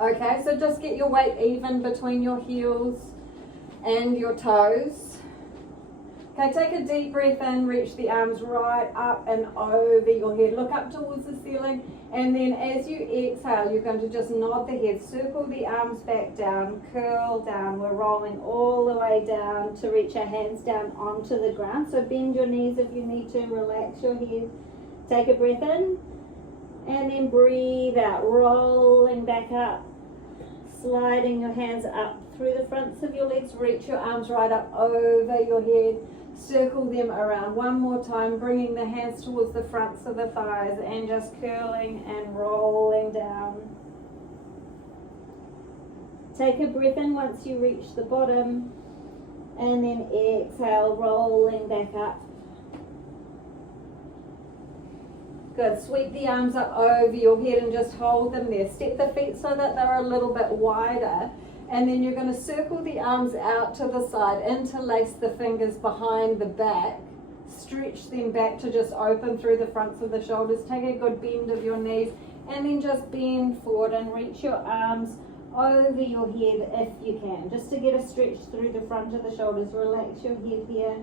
Okay, so just get your weight even between your heels and your toes. Okay, take a deep breath in, reach the arms right up and over your head. Look up towards the ceiling, and then as you exhale, you're going to just nod the head, circle the arms back down, curl down. We're rolling all the way down to reach our hands down onto the ground. So bend your knees if you need to, relax your head. Take a breath in, and then breathe out, rolling back up, sliding your hands up through the fronts of your legs. Reach your arms right up over your head. Circle them around one more time, bringing the hands towards the fronts of the thighs and just curling and rolling down. Take a breath in once you reach the bottom, and then exhale, rolling back up. Good. Sweep the arms up over your head and just hold them there. Step the feet so that they're a little bit wider. And then you're going to circle the arms out to the side, interlace the fingers behind the back, stretch them back to just open through the fronts of the shoulders. Take a good bend of your knees, and then just bend forward and reach your arms over your head if you can, just to get a stretch through the front of the shoulders. Relax your head here.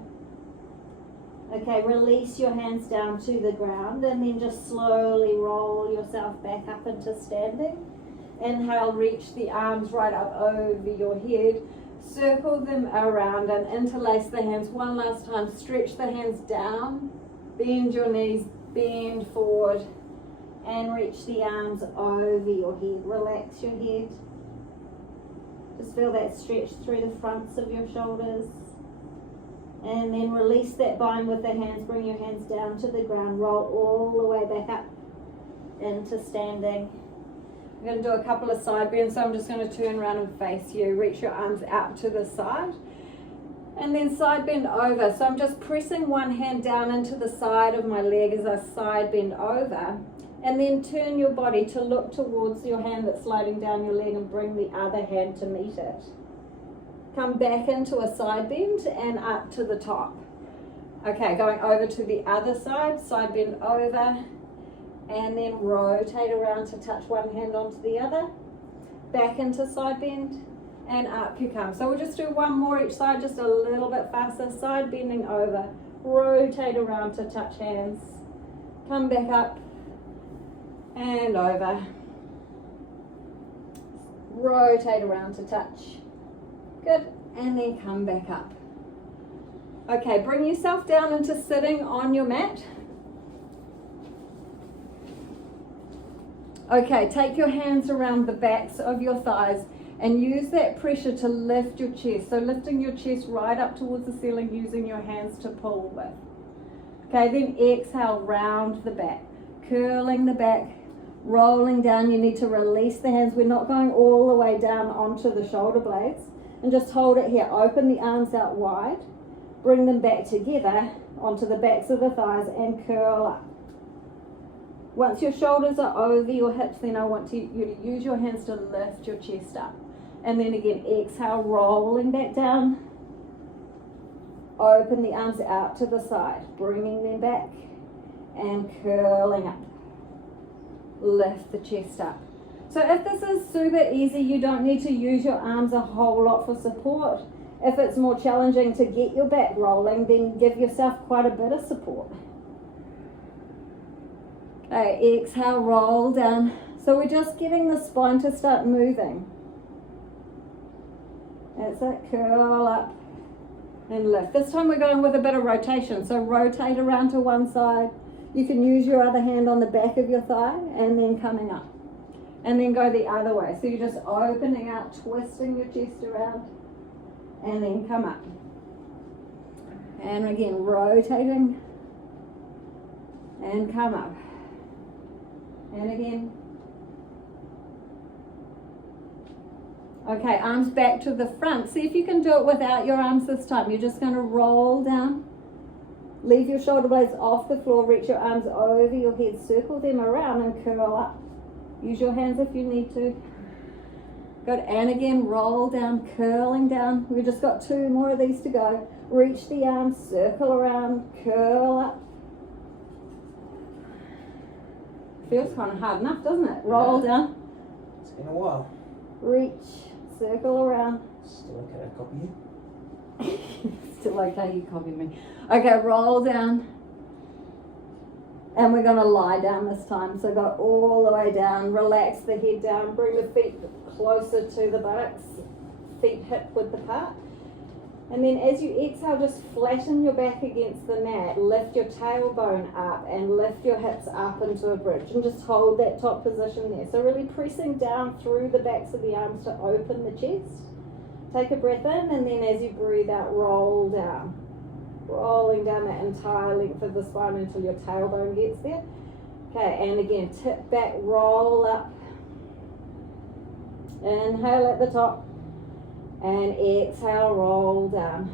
Okay, release your hands down to the ground, and then just slowly roll yourself back up into standing. Inhale, reach the arms right up over your head. Circle them around and interlace the hands one last time. Stretch the hands down. Bend your knees, bend forward, and reach the arms over your head. Relax your head. Just feel that stretch through the fronts of your shoulders. And then release that bind with the hands. Bring your hands down to the ground. Roll all the way back up into standing. I'm going to do a couple of side bends, so I'm just going to turn around and face you. Reach your arms out to the side, and then side bend over. So I'm just pressing one hand down into the side of my leg as I side bend over, and then turn your body to look towards your hand that's sliding down your leg and bring the other hand to meet it. Come back into a side bend and up to the top. Okay, going over to the other side, side bend over, and then rotate around to touch one hand onto the other, back into side bend, and up you come. So we'll just do one more each side, just a little bit faster. Side bending over, rotate around to touch hands, come back up and over, rotate around to touch. Good, and then come back up. Okay, bring yourself down into sitting on your mat. Okay, take your hands around the backs of your thighs and use that pressure to lift your chest. So lifting your chest right up towards the ceiling, using your hands to pull with. Okay, then exhale, round the back, curling the back, rolling down. You need to release the hands. We're not going all the way down onto the shoulder blades. And just hold it here. Open the arms out wide. Bring them back together onto the backs of the thighs and curl up. Once your shoulders are over your hips, then I want you to use your hands to lift your chest up. And then again, exhale, rolling back down. Open the arms out to the side, bringing them back and curling up. Lift the chest up. So if this is super easy, you don't need to use your arms a whole lot for support. If it's more challenging to get your back rolling, then give yourself quite a bit of support. Okay, exhale, roll down. So we're just getting the spine to start moving. That's it, curl up and lift. This time we're going with a bit of rotation. So rotate around to one side. You can use your other hand on the back of your thigh and then coming up. And then go the other way. So you're just opening out, twisting your chest around, and then come up. And again, rotating, and come up. And again. Okay, arms back to the front. See if you can do it without your arms this time. You're just going to roll down. Leave your shoulder blades off the floor. Reach your arms over your head. Circle them around and curl up. Use your hands if you need to. Good, and again, roll down, curling down. We've just got 2 more of these to go. Reach the arms, circle around, curl up. Feels kind of hard enough, doesn't it? Roll down. It's been a while. reach, circle around. Still okay, I copy you? Still okay, you copy me. Okay, roll down. And we're going to lie down this time. So go all the way down, relax the head down, bring the feet closer to the buttocks, feet hip width apart. And then as you exhale, just flatten your back against the mat, lift your tailbone up and lift your hips up into a bridge and just hold that top position there. So really pressing down through the backs of the arms to open the chest. Take a breath in, and then as you breathe out, roll down. Rolling down that entire length of the spine until your tailbone gets there. Okay, and again, tip back, roll up. Inhale at the top. And exhale, roll down.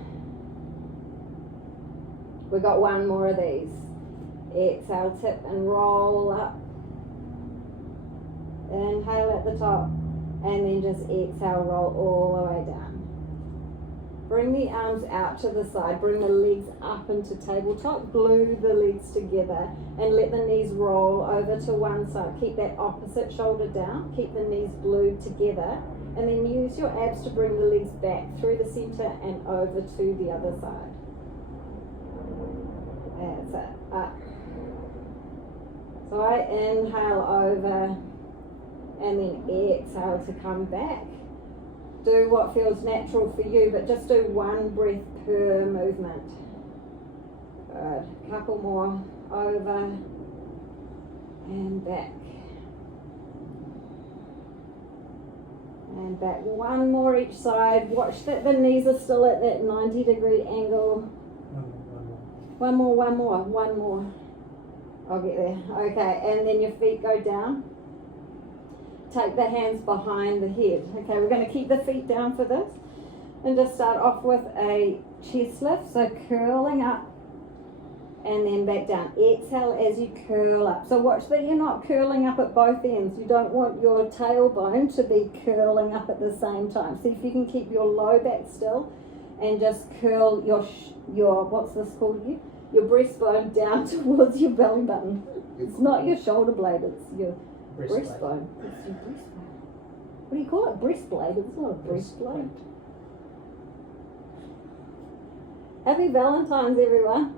We've got one more of these. Exhale, tip and roll up. Inhale at the top. And then just exhale, roll all the way down. Bring the arms out to the side. Bring the legs up into tabletop. Glue the legs together and let the knees roll over to one side. Keep that opposite shoulder down. Keep the knees glued together. And then use your abs to bring the legs back through the center and over to the other side. That's it. Up. So I inhale over and then exhale to come back. Do what feels natural for you, but just do one breath per movement. Good. A couple more. Over and back. And back. One more each side. Watch that the knees are still at that 90-degree angle. One more. I'll get there. Okay, and then your feet go down. Take the hands behind the head. Okay, we're going to keep the feet down for this. And just start off with a chest lift. So curling up and then back down. Exhale as you curl up. So watch that you're not curling up at both ends. You don't want your tailbone to be curling up at the same time. See if you can keep your low back still and just curl your what's this called again? Your breastbone down towards your belly button. It's not your shoulder blade, it's your breastbone. It's your breastbone. What do you call it? Breastblade. It's not a breastblade. Happy Valentine's, everyone.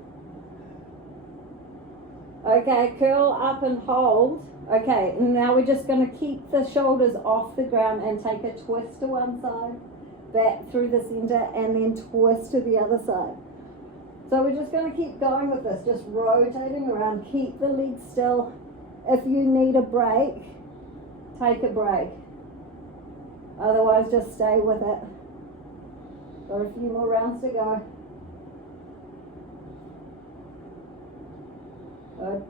Okay, curl up and hold. Okay, now we're just going to keep the shoulders off the ground and take a twist to one side, back through the center, and then twist to the other side. So we're just going to keep going with this, just rotating around. Keep the legs still. If you need a break, take a break. Otherwise, just stay with it. Got a few more rounds to go. Good.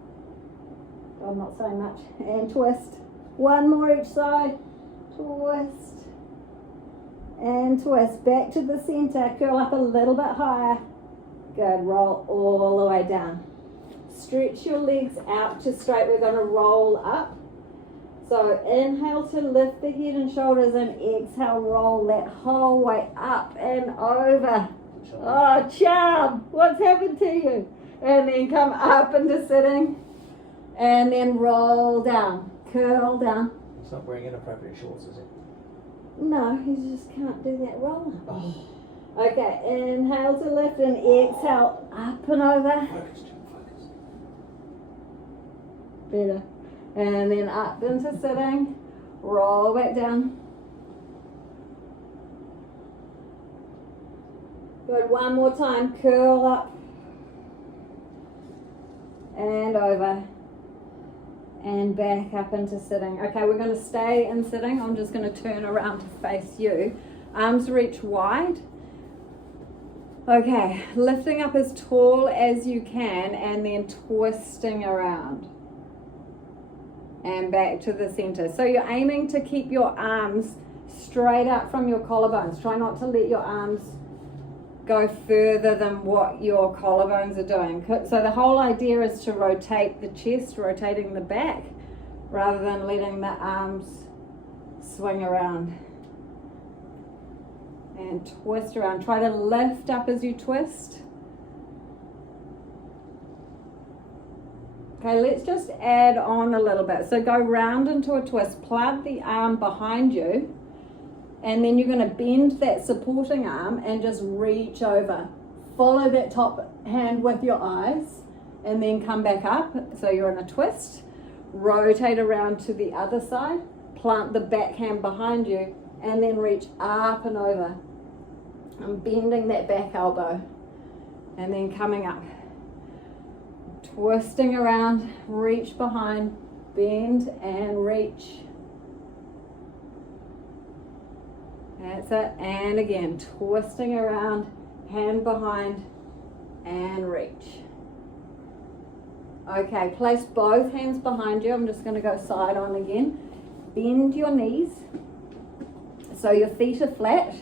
I'm not saying much. And twist. One more each side. Twist. And twist. Back to the center. Curl up a little bit higher. Good. Roll all the way down. Stretch your legs out to straight. We're going to roll up. So inhale to lift the head and shoulders, and exhale, roll that whole way up and over. Oh, charm. What's happened to you? And then come up into sitting. And then roll down. Curl down. It's not wearing inappropriate shorts, is it? No, you just can't do that roll up. Oh. Okay, inhale to lift and exhale up and over. Focus. Better. And then up into sitting. Roll back down. Good. One more time. Curl up. And over. And back up into sitting. Okay, we're going to stay in sitting. I'm just going to turn around to face you. Arms reach wide. Okay, lifting up as tall as you can and then twisting around. And back to the center. So you're aiming to keep your arms straight up from your collarbones. Try not to let your arms go further than what your collarbones are doing. So the whole idea is to rotate the chest, rotating the back, rather than letting the arms swing around. And twist around. Try to lift up as you twist. Okay, let's just add on a little bit. So go round into a twist. Plant the arm behind you And then you're going to bend that supporting arm and just reach over. Follow that top hand with your eyes and then come back up. So you're in a twist. Rotate around to the other side. Plant the back hand behind you and then reach up and over. I'm bending that back elbow and then coming up. Twisting around, reach behind, bend and reach. That's it. And again, twisting around, hand behind and reach. Okay, place both hands behind you. I'm just going to go side on again. Bend your knees so your feet are flat.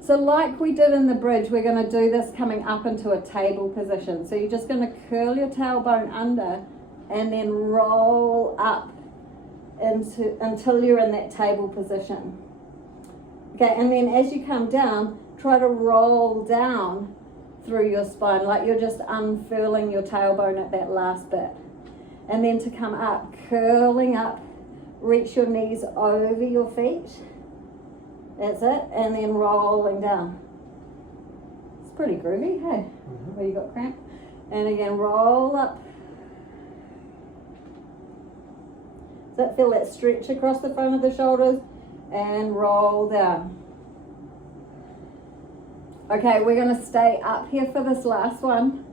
So like we did in the bridge, we're going to do this coming up into a table position. So you're just going to curl your tailbone under and then roll up until you're in that table position. Okay, and then as you come down, try to roll down through your spine, like you're just unfurling your tailbone at that last bit. And then to come up, curling up, reach your knees over your feet. That's it, and then rolling down. It's pretty groovy, hey? Where you got cramp? And again, roll up. Does that feel that stretch across the front of the shoulders? And roll down. Okay, we're going to stay up here for this last one.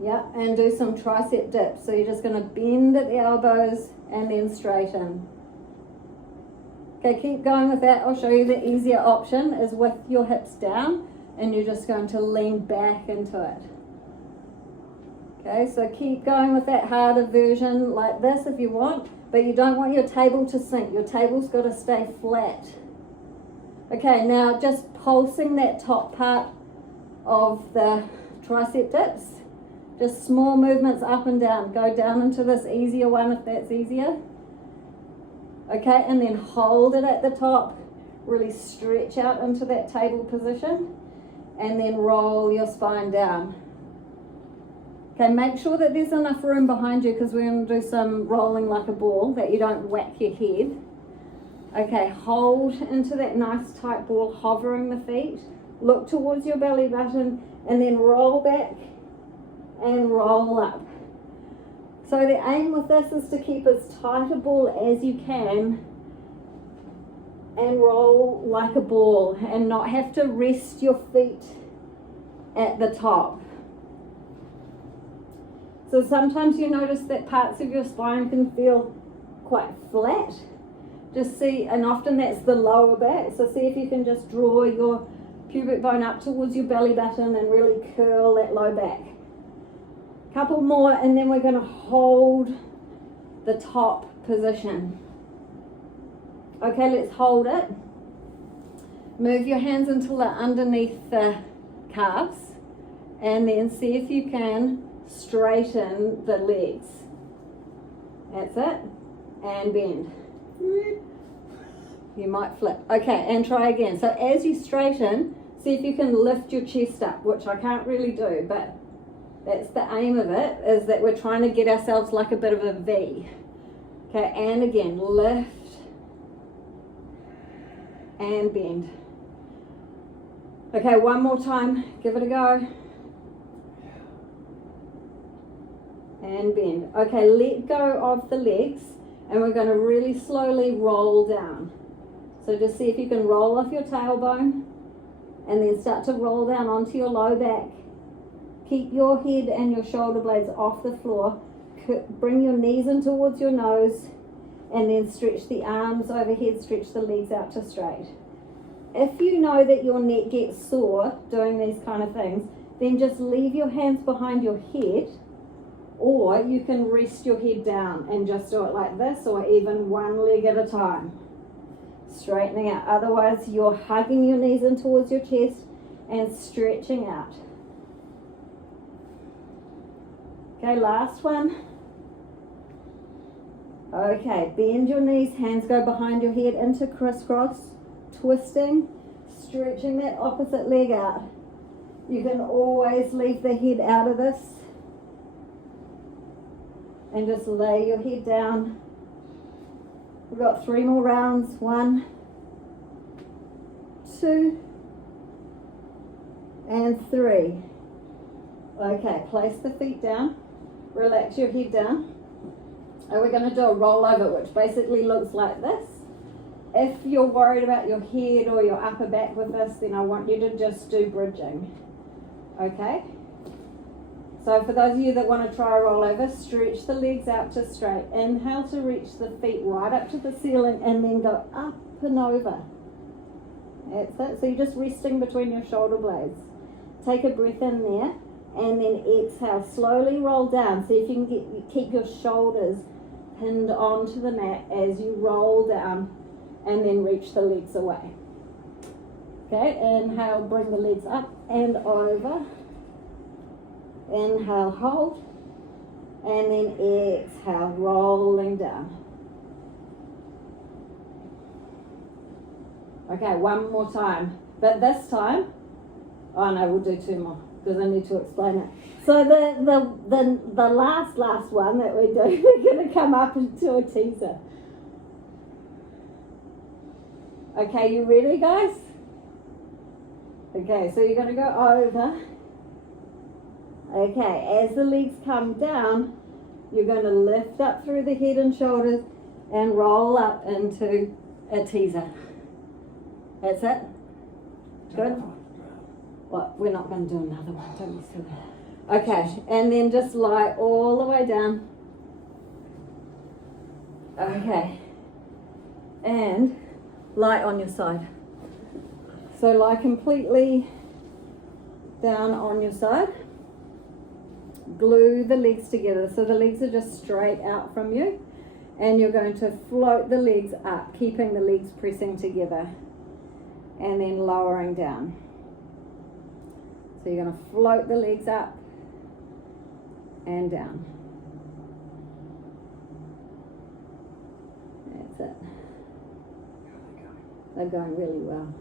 Yeah, and do some tricep dips. So you're just going to bend at the elbows and then straighten. Okay, keep going with that. I'll show you the easier option is with your hips down and you're just going to lean back into it. Okay, so keep going with that harder version like this if you want. But you don't want your table to sink. Your table's got to stay flat. Okay, now just pulsing that top part of the tricep dips. Just small movements up and down. Go down into this easier one if that's easier. Okay, and then hold it at the top. Really stretch out into that table position. And then roll your spine down. Okay, make sure that there's enough room behind you because we're going to do some rolling like a ball, that you don't whack your head. Okay, hold into that nice tight ball, hovering the feet. Look towards your belly button and then roll back and roll up. So the aim with this is to keep as tight a ball as you can and roll like a ball and not have to rest your feet at the top. So sometimes you notice that parts of your spine can feel quite flat. Just see, and often that's the lower back. So see if you can just draw your pubic bone up towards your belly button and really curl that low back. Couple more and then we're going to hold the top position. Okay, let's hold it. Move your hands until they're underneath the calves and then see if you can straighten the legs. That's it. And bend. You might flip. Okay, and try again. So as you straighten, see if you can lift your chest up, which I can't really do, but that's the aim of it, is that we're trying to get ourselves like a bit of a V. Okay, and again, lift and bend. Okay, one more time. Give it a go. And bend. Okay, let go of the legs and we're going to really slowly roll down. So just see if you can roll off your tailbone and then start to roll down onto your low back. Keep your head and your shoulder blades off the floor. Bring your knees in towards your nose and then stretch the arms overhead, stretch the legs out to straight. If you know that your neck gets sore doing these kind of things, then just leave your hands behind your head, or you can rest your head down and just do it like this, or even one leg at a time. Straightening out. Otherwise, you're hugging your knees in towards your chest and stretching out. Okay, last one. Okay, bend your knees, hands go behind your head into crisscross, twisting, stretching that opposite leg out. You can always leave the head out of this and just lay your head down. We've got 3 more rounds. 1, 2 and 3. Okay, place the feet down, relax your head down, and we're going to do a rollover, which basically looks like this. If you're worried about your head or your upper back with this, then I want you to just do bridging. Okay? So for those of you that want to try a rollover, stretch the legs out to straight. Inhale to reach the feet right up to the ceiling and then go up and over. That's it. So you're just resting between your shoulder blades. Take a breath in there and then exhale. Slowly roll down. See if you can keep your shoulders pinned onto the mat as you roll down and then reach the legs away. Okay, inhale, bring the legs up and over. Inhale, hold, and then exhale, rolling down. Okay, one more time, but this time, oh no, we'll do 2 more because I need to explain it. So the last one that we do, we're going to come up into a teaser. Okay, you ready, guys? Okay, so you're going to go over. Okay, as the legs come down, you're going to lift up through the head and shoulders and roll up into a teaser. That's it? Good? Well, we're not going to do another one, don't be silly. Okay, and then just lie all the way down. Okay, and lie on your side. So lie completely down on your side. Glue the legs together so the legs are just straight out from you, and you're going to float the legs up, keeping the legs pressing together and then lowering down. So you're going to float the legs up and down. That's it. They're going really well.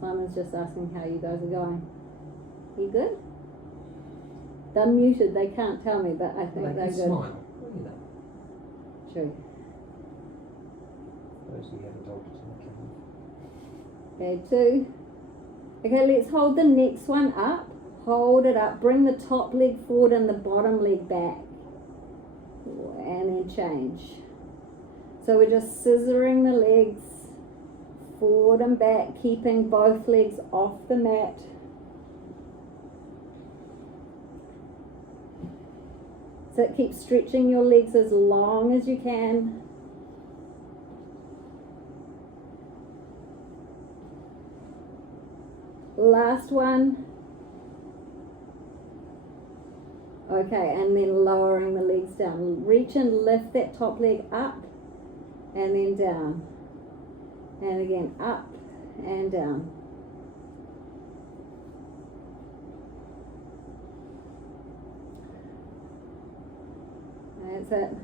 Simon's just asking how you guys are going. You good? They're muted, they can't tell me, but I think they're good. Smile. You know. True. Those who haven't told you to. Okay, 2. Okay, let's hold the next one up. Hold it up. Bring the top leg forward and the bottom leg back. And then change. So we're just scissoring the legs forward and back, keeping both legs off the mat. So keep stretching your legs as long as you can. Last one. Okay, and then lowering the legs down. Reach and lift that top leg up and then down. And again, up and down. That's it.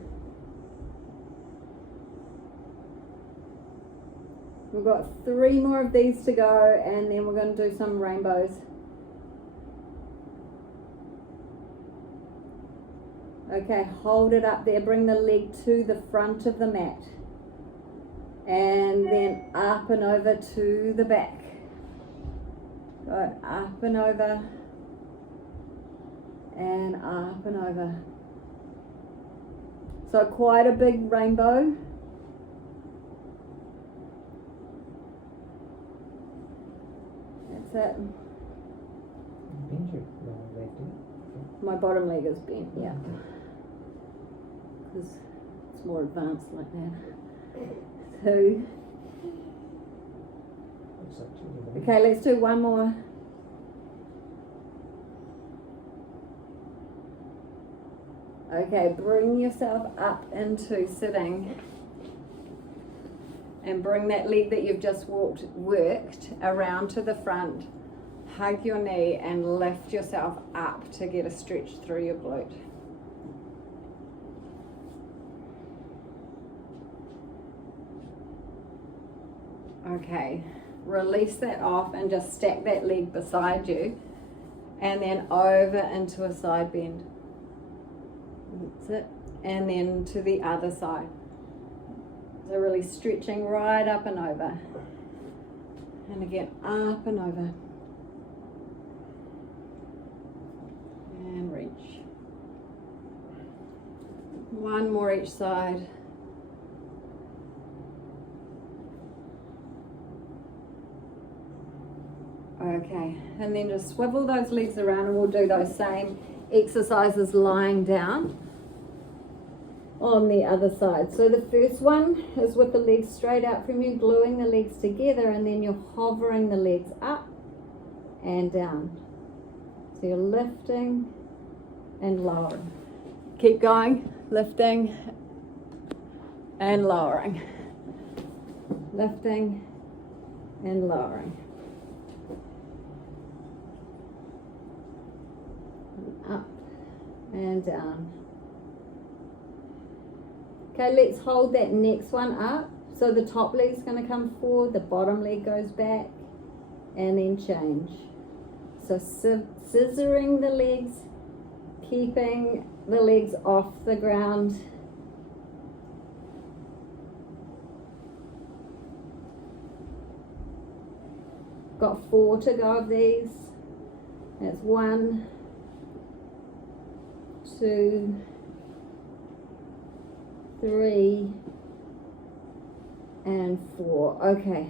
We've got 3 more of these to go, and then we're going to do some rainbows. Okay, hold it up there. Bring the leg to the front of the mat. And then up and over to the back. Go up and over. And up and over. So quite a big rainbow. That's it. Bend your leg, do you? My bottom leg is bent, yeah. Because it's more advanced like that. 2. Looks like 2. Okay, let's do one more. Okay, bring yourself up into sitting and bring that leg that you've just worked around to the front. Hug your knee and lift yourself up to get a stretch through your glute. Okay, release that off and just stack that leg beside you and then over into a side bend. That's it. And then to the other side. So really stretching right up and over. And again, up and over. And reach. One more each side. Okay, and then just swivel those legs around and we'll do those same exercises lying down on the other side. So the first one is with the legs straight out from you, gluing the legs together, and then you're hovering the legs up and down. So you're lifting and lowering. Keep going, lifting and lowering. Lifting and lowering. Up and down. Okay, let's hold that next one up. So the top leg's going to come forward, the bottom leg goes back, and then change. So scissoring the legs, keeping the legs off the ground. Got 4 to go of these. That's 1, 2, 3, and 4. Okay.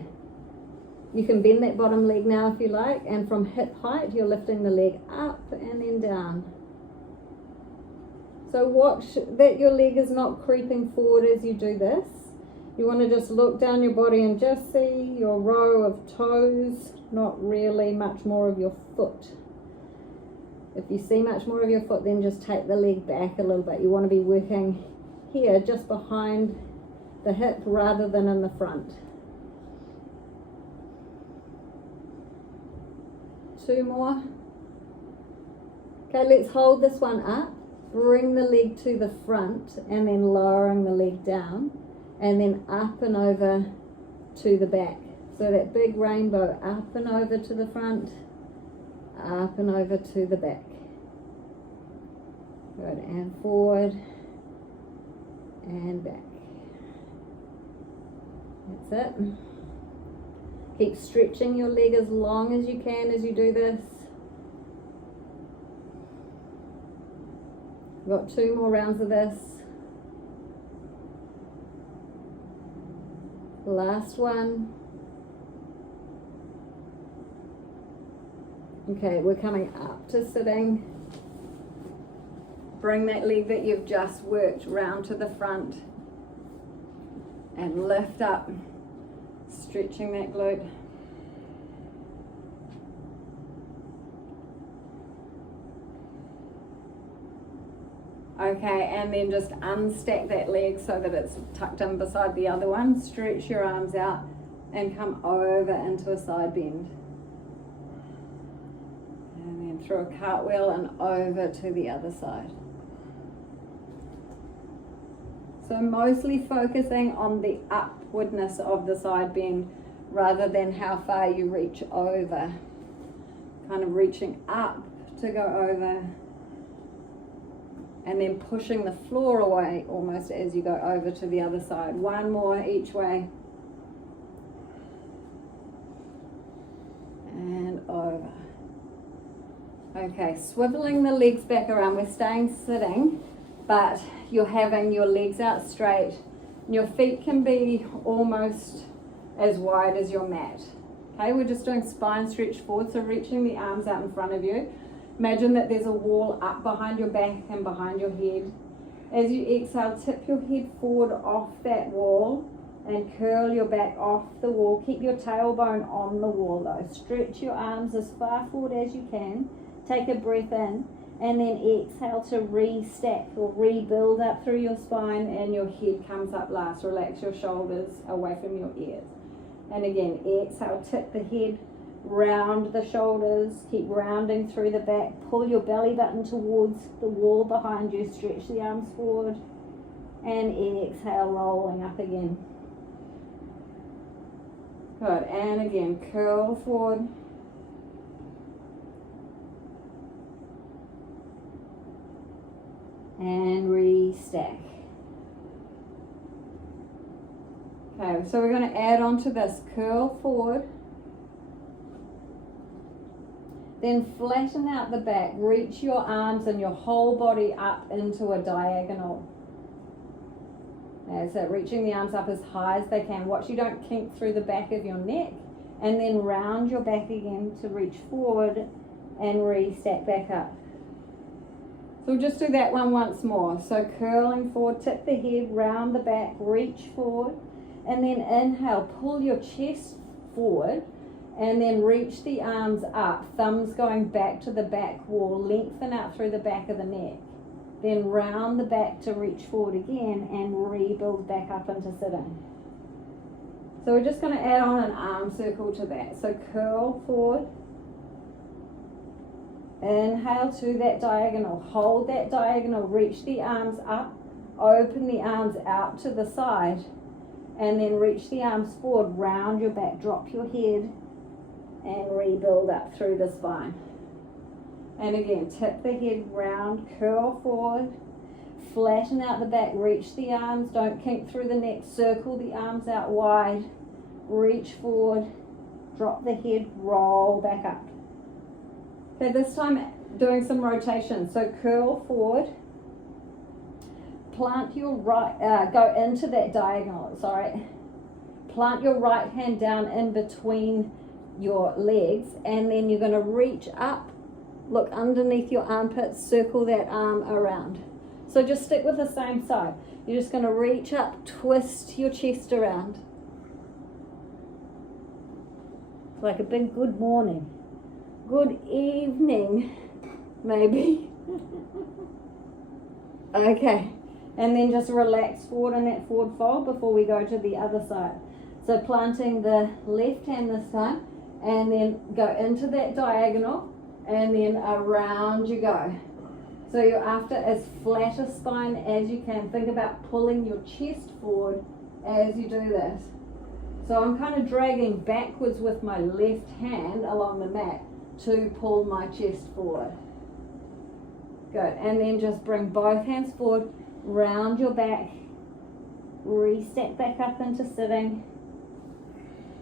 You can bend that bottom leg now if you like, and from hip height you're lifting the leg up and then down. So watch that your leg is not creeping forward as you do this. You want to just look down your body and just see your row of toes, not really much more of your foot. If you see much more of your foot, then just take the leg back a little bit. You want to be working here just behind the hip rather than in the front. 2 more. Okay, let's hold this one up. Bring the leg to the front and then lowering the leg down, and then up and over to the back. So that big rainbow, up and over to the front, up and over to the back. Good, and forward and back. That's it. Keep stretching your leg as long as you can as you do this. We've got 2 more rounds of this. Last one. Okay, we're coming up to sitting. Bring that leg that you've just worked round to the front and lift up, stretching that glute. Okay, and then just unstack that leg so that it's tucked in beside the other one. Stretch your arms out and come over into a side bend. And then through a cartwheel and over to the other side. So mostly focusing on the upwardness of the side bend rather than how far you reach over. Kind of reaching up to go over and then pushing the floor away almost as you go over to the other side. 1 more each way. And over. Okay, swiveling the legs back around. We're staying sitting, but you're having your legs out straight. Your feet can be almost as wide as your mat. Okay, we're just doing spine stretch forward, so reaching the arms out in front of you. Imagine that there's a wall up behind your back and behind your head. As you exhale, tip your head forward off that wall and curl your back off the wall. Keep your tailbone on the wall though. Stretch your arms as far forward as you can. Take a breath in and then exhale to restack or rebuild up through your spine, and your head comes up last. Relax your shoulders away from your ears. And again, exhale, tip the head, round the shoulders, keep rounding through the back, pull your belly button towards the wall behind you, stretch the arms forward, and exhale, rolling up again. Good, and again, curl forward. And restack. Okay, so we're going to add on to this, curl forward, Then flatten out the back, reach your arms and your whole body up into a diagonal. That's it, reaching the arms up as high as they can. Watch you don't kink through the back of your neck. And then round your back again to reach forward and re-stack back up. So we'll just do that one once more. So curling forward, tip the head, round the back, reach forward. And then inhale, pull your chest forward. And then reach the arms up, thumbs going back to the back wall, lengthen out through the back of the neck. Then round the back to reach forward again and rebuild back up into sitting. So we're just going to add on an arm circle to that. So curl forward. Inhale to that diagonal. Hold that diagonal. Reach the arms up. Open the arms out to the side. And then reach the arms forward. Round your back. Drop your head. And rebuild up through the spine. And again, tip the head round. Curl forward. Flatten out the back, reach the arms, don't kink through the neck, circle the arms out wide, reach forward, drop the head, roll back up. Okay, this time doing some rotation. So curl forward, plant your right, go into that diagonal, plant your right hand down in between your legs, and then you're going to reach up, look underneath your armpits, circle that arm around. So just stick with the same side. You're just going to reach up, twist your chest around. It's like a big good morning. Good evening, maybe. Okay. And then just relax forward in that forward fold before we go to the other side. So planting the left hand this time, and then go into that diagonal, and then around you go. So you're after as flat a spine as you can. Think about pulling your chest forward as you do this. So I'm kind of dragging backwards with my left hand along the mat to pull my chest forward. Good. And then just bring both hands forward, round your back, re-step back up into sitting.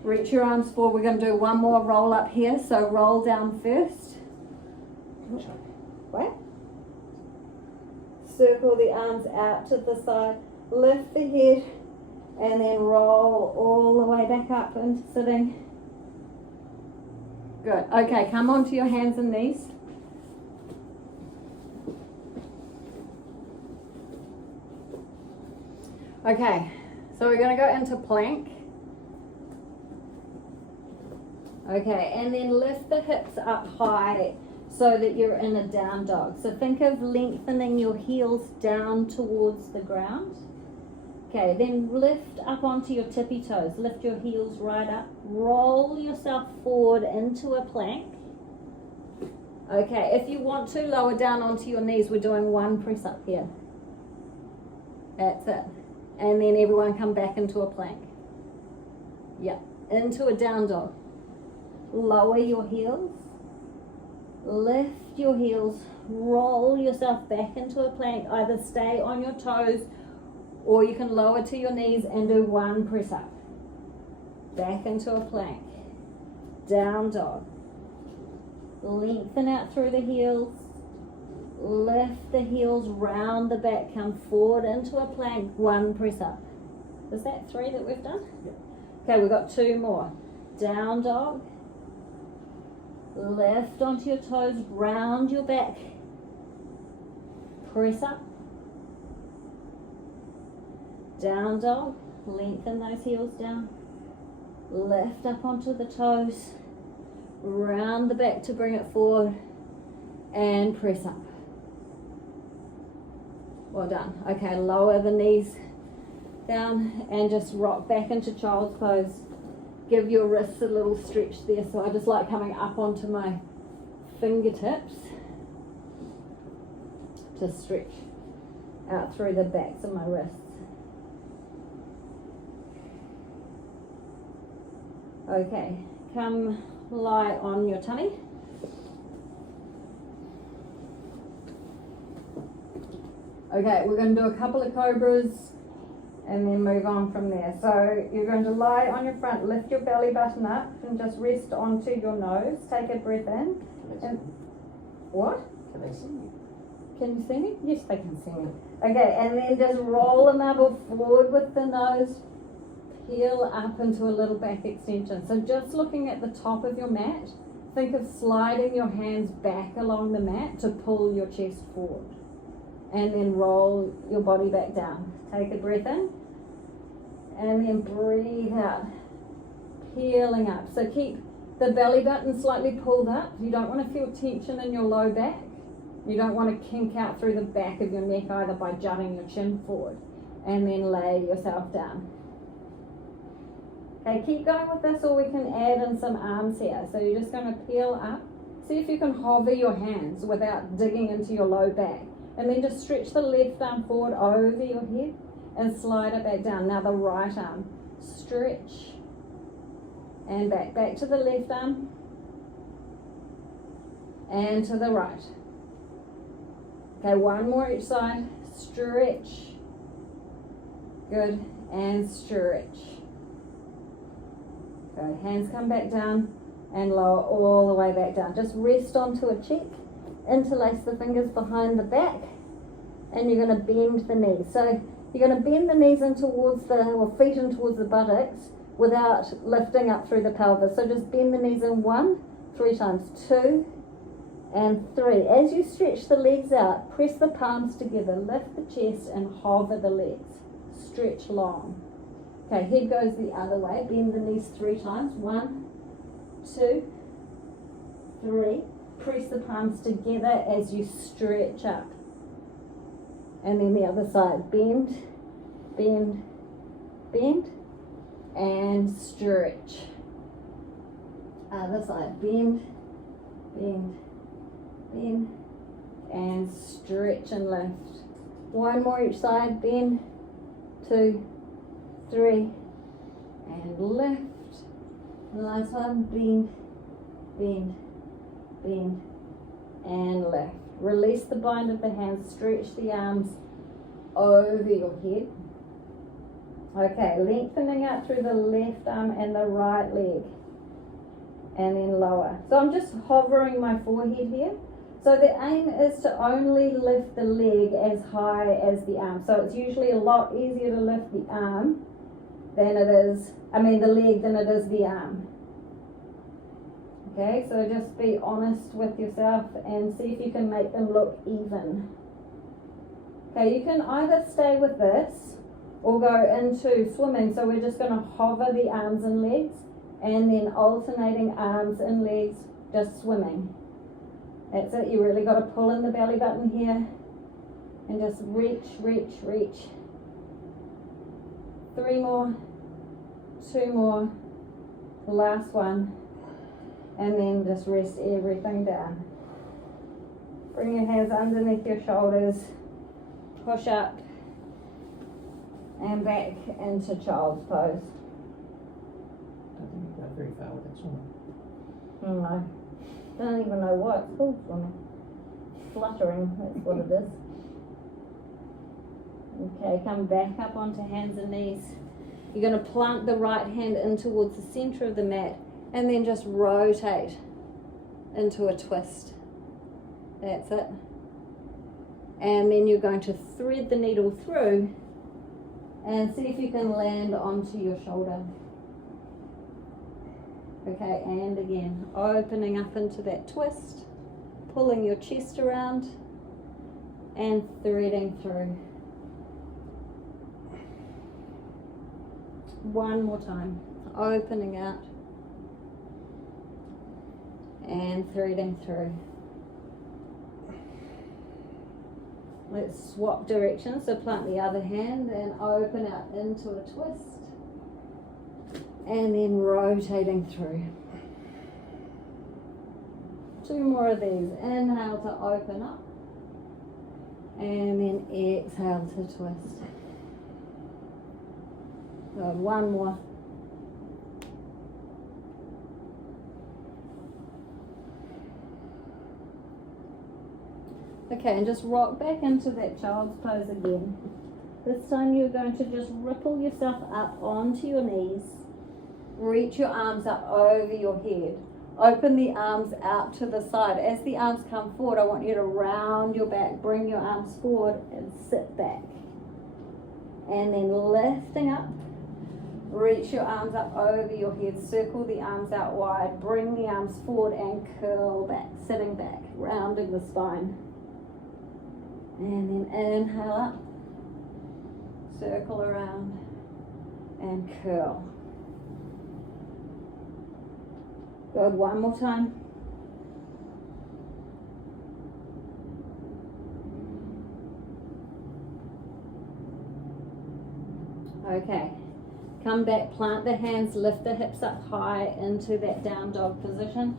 Reach your arms forward. We're going to do one more roll up here. So roll down first. What? Circle the arms out to the side, lift the head, and then roll all the way back up into sitting. Good. Okay, come onto your hands and knees. Okay, so we're going to go into plank. Okay, and then lift the hips up high so that you're in a down dog. So think of lengthening your heels down towards the ground. Okay, then lift up onto your tippy toes. Lift your heels right up. Roll yourself forward into a plank. Okay, if you want to, lower down onto your knees. We're doing one press up here. That's it. And then everyone come back into a plank. Yeah, into a down dog. Lower your heels. Lift your heels, roll yourself back into a plank. Either stay on your toes or you can lower to your knees and do one press up. Back into a plank. Down dog. Lengthen out through the heels. Lift the heels round the back. Come forward into a plank. One press up. Is that 3 that we've done? Yep. Okay, we've got 2 more. Down dog. Lift onto your toes, round your back. Press up. Down dog. Lengthen those heels down. Lift up onto the toes. Round the back to bring it forward. And press up. Well done. Okay, lower the knees down and just rock back into child's pose. Give your wrists a little stretch there. So I just like coming up onto my fingertips to stretch out through the backs of my wrists. Okay, come lie on your tummy. Okay, we're going to do a couple of cobras and then move on from there. So you're going to lie on your front, lift your belly button up and just rest onto your nose. Take a breath in Can they see And- me? What? Can they see me? Can you see me? Yes, they can see me. Okay, and then just roll the marble forward with the nose, peel up into a little back extension. So just looking at the top of your mat, think of sliding your hands back along the mat to pull your chest forward. And then roll your body back down. Take a breath in, and then breathe out, peeling up. So keep the belly button slightly pulled up. You don't want to feel tension in your low back. You don't want to kink out through the back of your neck either by jutting your chin forward. And then lay yourself down. Okay, keep going with this, or we can add in some arms here. So you're just going to peel up. See if you can hover your hands without digging into your low back. And then just stretch the left arm forward over your head and slide it back down. Now the right arm. Stretch and back. Back to the left arm and to the right. Okay, one more each side. Stretch. Good. And stretch. Okay, hands come back down and lower all the way back down. Just rest onto a cheek. Interlace the fingers behind the back. And you're going to bend the knees. So you're going to bend the knees in towards the, or feet in towards the buttocks without lifting up through the pelvis. So just bend the knees in 1, 3 times, 2, and 3. As you stretch the legs out, press the palms together, lift the chest and hover the legs. Stretch long. Okay, head goes the other way. Bend the knees 3 times. 1, 2, 3. Press the palms together as you stretch up. And then the other side. Bend, bend, bend, and stretch. Other side. Bend, bend, bend, and stretch and lift. One more each side. Bend, 2, 3, and lift. The last one. Bend, bend, bend, and lift. Release the bind of the hands, stretch the arms over your head. Okay, lengthening out through the left arm and the right leg. And then lower. So I'm just hovering my forehead here. So the aim is to only lift the leg as high as the arm. So it's usually a lot easier to lift the arm than it is, the leg than it is the arm. Okay, so just be honest with yourself and see if you can make them look even. Okay, you can either stay with this or go into swimming. So we're just going to hover the arms and legs and then alternating arms and legs, just swimming. That's it, you really got to pull in the belly button here and just reach, reach, reach. 3 more, 2 more, the last one. And then just rest everything down. Bring your hands underneath your shoulders. Push up and back into child's pose. I don't think you got very far with that swimming. No, don't even know what it's called swimming. Fluttering, that's what it is. Okay, come back up onto hands and knees. You're going to plant the right hand in towards the center of the mat. And then just rotate into a twist. That's it. And then you're going to thread the needle through and see if you can land onto your shoulder. Okay, and again, opening up into that twist, pulling your chest around and threading through. One more time, opening out and threading through. Let's swap directions. So plant the other hand and open out into a twist. And then rotating through. 2 more of these. Inhale to open up. And then exhale to twist. Good. 1 more. Okay, and just rock back into that child's pose again. This time you're going to just ripple yourself up onto your knees. Reach your arms up over your head. Open the arms out to the side. As the arms come forward, I want you to round your back, bring your arms forward and sit back. And then lifting up, reach your arms up over your head, circle the arms out wide, bring the arms forward and curl back, sitting back, rounding the spine. And then inhale up, circle around and curl. Good, one more time. Okay, come back, plant the hands, lift the hips up high into that down dog position.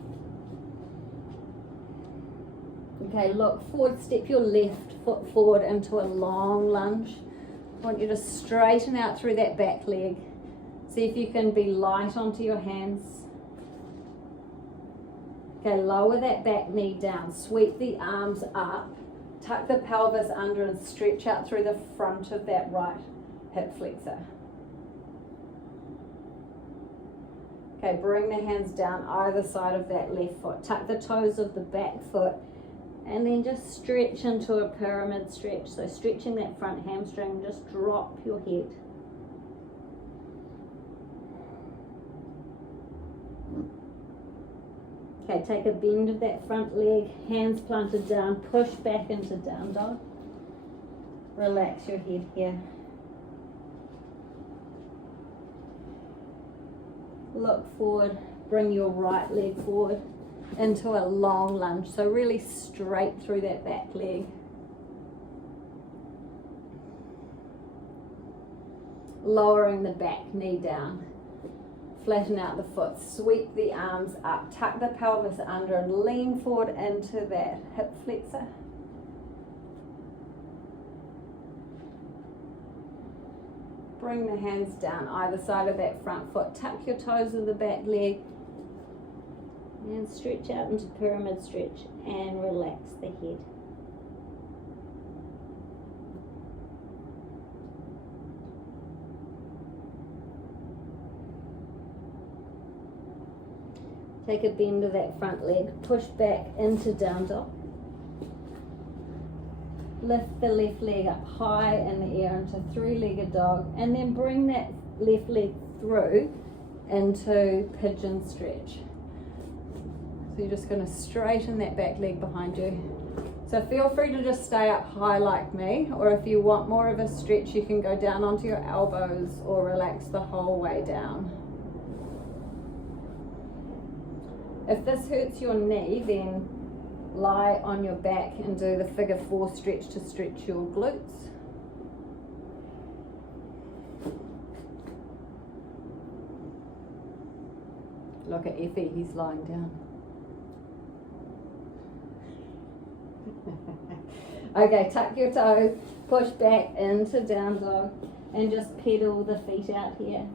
Okay, look forward, step your left foot forward into a long lunge. I want you to straighten out through that back leg. See if you can be light onto your hands. Okay, lower that back knee down, sweep the arms up, tuck the pelvis under and stretch out through the front of that right hip flexor. Okay, bring the hands down either side of that left foot, tuck the toes of the back foot, and then just stretch into a pyramid stretch. So stretching that front hamstring, just drop your head. Okay, take a bend of that front leg, hands planted down, push back into down dog. Relax your head here. Look forward, bring your right leg forward into a long lunge. So really straight through that back leg. Lowering the back knee down. Flatten out the foot, sweep the arms up, tuck the pelvis under and lean forward into that hip flexor. Bring the hands down either side of that front foot, tuck your toes of the back leg and stretch out into pyramid stretch and relax the head. Take a bend of that front leg, push back into down dog. Lift the left leg up high in the air into three-legged dog, and then bring that left leg through into pigeon stretch. So you're just going to straighten that back leg behind you. So feel free to just stay up high like me, or if you want more of a stretch, you can go down onto your elbows or relax the whole way down. If this hurts your knee, then lie on your back and do the figure 4 stretch to stretch your glutes. Look at Effie, he's lying down. Okay, tuck your toes, push back into down dog, and just pedal the feet out here.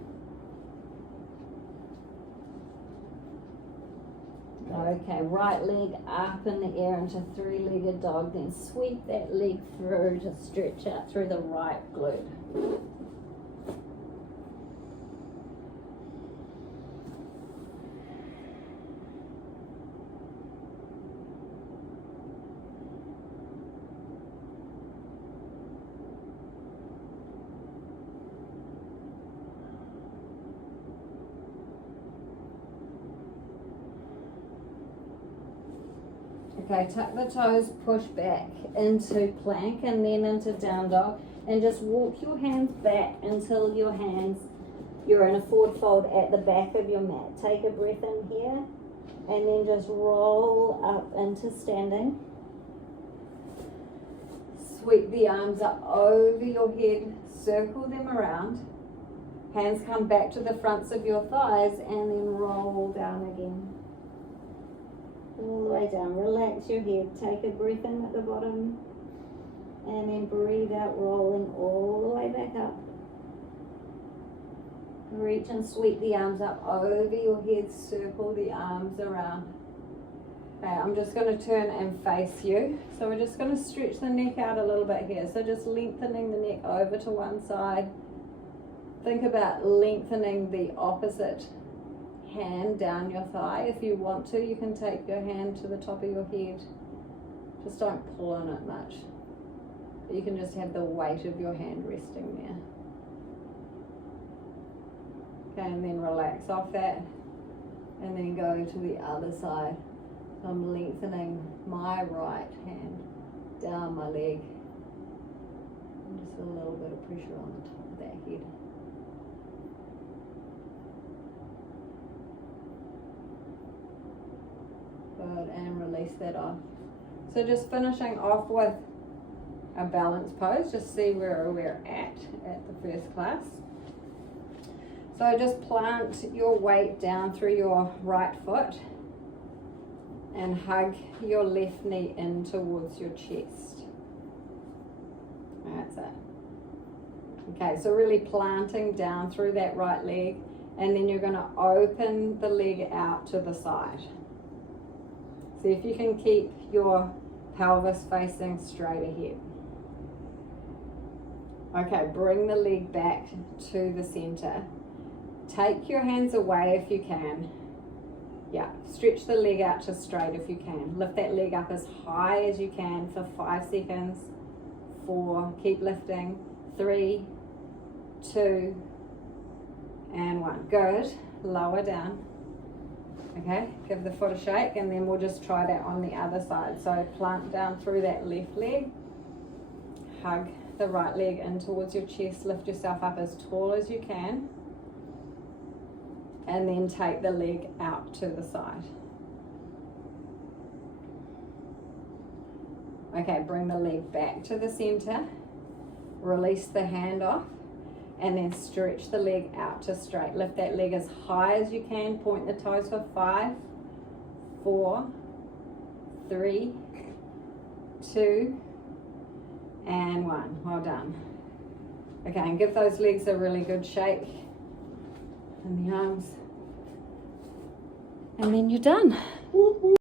Okay, right leg up in the air into three-legged dog, then sweep that leg through to stretch out through the right glute. Okay, tuck the toes, push back into plank and then into down dog, and just walk your hands back until you're in a forward fold at the back of your mat. Take a breath in here and then just roll up into standing. Sweep the arms up over your head, circle them around. Hands come back to the fronts of your thighs and then roll down again. All the way down, relax your head, take a breath in at the bottom and then breathe out, rolling all the way back up. Reach and sweep the arms up over your head, circle the arms around. Okay, I'm just going to turn and face you. So we're just going to stretch the neck out a little bit here. So just lengthening the neck over to one side. Think about lengthening the opposite hand down your thigh. If you want to, you can take your hand to the top of your head. Just don't pull on it much. You can just have the weight of your hand resting there. Okay, and then relax off that. And then go to the other side. So I'm lengthening my right hand down my leg. And just a little bit of pressure on the top of that head. Good, and release that off. So just finishing off with a balance pose, just see where we're at the first class. So just plant your weight down through your right foot and hug your left knee in towards your chest. That's it. Okay, so really planting down through that right leg, and then you're going to open the leg out to the side. See if you can keep your pelvis facing straight ahead. Okay, bring the leg back to the center. Take your hands away if you can. Yeah, stretch the leg out to straight if you can. Lift that leg up as high as you can for 5 seconds. 4, keep lifting. 3, 2, and 1. Good. Lower down. Okay, give the foot a shake, and then we'll just try that on the other side. So plant down through that left leg. Hug the right leg in towards your chest. Lift yourself up as tall as you can. And then take the leg out to the side. Okay, bring the leg back to the center. Release the hand off. And then stretch the leg out to straight. Lift that leg as high as you can. Point the toes for 5, 4, 3, 2, and 1. Well done. Okay, and give those legs a really good shake. And the arms. And then you're done.